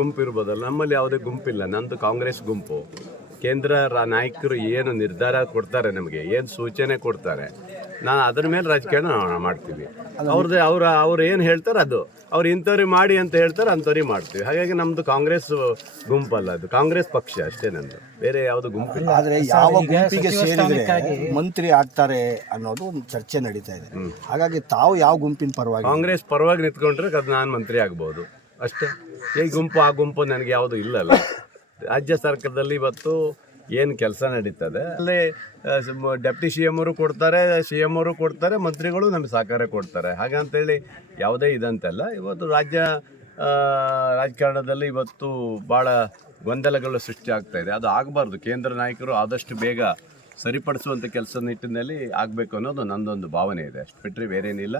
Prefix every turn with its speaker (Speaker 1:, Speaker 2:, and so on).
Speaker 1: ಗುಂಪು ಇರ್ಬೋದಲ್ಲ ನಮ್ಮಲ್ಲಿ ಯಾವುದೇ ಗುಂಪಿಲ್ಲ. ನಂದು ಕಾಂಗ್ರೆಸ್ ಗುಂಪು. ಕೇಂದ್ರ ನಾಯಕರು ಏನು ನಿರ್ಧಾರ ಕೊಡ್ತಾರೆ ನಮಗೆ ಏನು ಸೂಚನೆ ಕೊಡ್ತಾರೆ ನಾನು ಅದ್ರ ಮೇಲೆ ರಾಜಕೀಯ ನಾವು ಮಾಡ್ತೀವಿ. ಅವ್ರದ್ದು ಅವ್ರ ಅವ್ರು ಏನು ಹೇಳ್ತಾರೆ ಅದು. ಅವ್ರು ಇಂಥವ್ರಿಗೆ ಮಾಡಿ ಅಂತ ಹೇಳ್ತಾರೆ ಅಂಥವ್ರಿಗೆ ಮಾಡ್ತೀವಿ. ಹಾಗಾಗಿ ನಮ್ಮದು ಕಾಂಗ್ರೆಸ್ ಗುಂಪಲ್ಲ ಅದು. ಕಾಂಗ್ರೆಸ್ ಪಕ್ಷ ಅಷ್ಟೇ ನಂದು. ಬೇರೆ ಯಾವುದು ಗುಂಪಿಲ್ಲ
Speaker 2: ಆದ್ರೆ ಯಾವ ಗುಂಪಿಗೆ ಸೇರಿದ್ರೆ ಮಂತ್ರಿ ಆಗ್ತಾರೆ ಅನ್ನೋದು ಒಂದು ಚರ್ಚೆ ನಡೀತಾ ಇದೆ. ಹಾಗಾಗಿ ತಾವು ಯಾವ ಗುಂಪಿನ ಪರವಾಗಿ
Speaker 1: ಕಾಂಗ್ರೆಸ್ ಪರವಾಗಿ ನಿಂತ್ಕೊಂಡ್ರೆ ಅದು ನಾನು ಮಂತ್ರಿ ಆಗ್ಬೋದು. ಅಷ್ಟೇ. ಈ ಗುಂಪು, ಆ ಗುಂಪು ನನಗೆ ಯಾವುದು ಇಲ್ಲಲ್ಲ. ರಾಜ್ಯ ಸರ್ಕಾರದಲ್ಲಿ ಇವತ್ತು ಏನು ಕೆಲಸ ನಡೀತದೆ? ಅಲ್ಲಿ ಡೆಪ್ಟಿ ಸಿ ಎಂ ಅವರು ಕೊಡ್ತಾರೆ, ಸಿ ಎಂ ಅವರು ಕೊಡ್ತಾರೆ, ಮಂತ್ರಿಗಳು ನಮಗೆ ಸಹಕಾರ ಕೊಡ್ತಾರೆ. ಹಾಗಂತೇಳಿ ಯಾವುದೇ ಇದಂತಲ್ಲ, ಇವತ್ತು ರಾಜ್ಯ ರಾಜಕಾರಣದಲ್ಲಿ ಇವತ್ತು ಭಾಳ ಗೊಂದಲಗಳು ಸೃಷ್ಟಿ ಆಗ್ತಾ ಇದೆ. ಅದು ಆಗಬಾರ್ದು. ಕೇಂದ್ರ ನಾಯಕರು ಆದಷ್ಟು ಬೇಗ ಸರಿಪಡಿಸುವಂಥ ಕೆಲಸ ನಿಟ್ಟಿನಲ್ಲಿ ಆಗಬೇಕು ಅನ್ನೋದು ನಂದೊಂದು ಭಾವನೆ ಇದೆ. ಅಷ್ಟು ಬಿಟ್ಟರೆ ಬೇರೇನಿಲ್ಲ.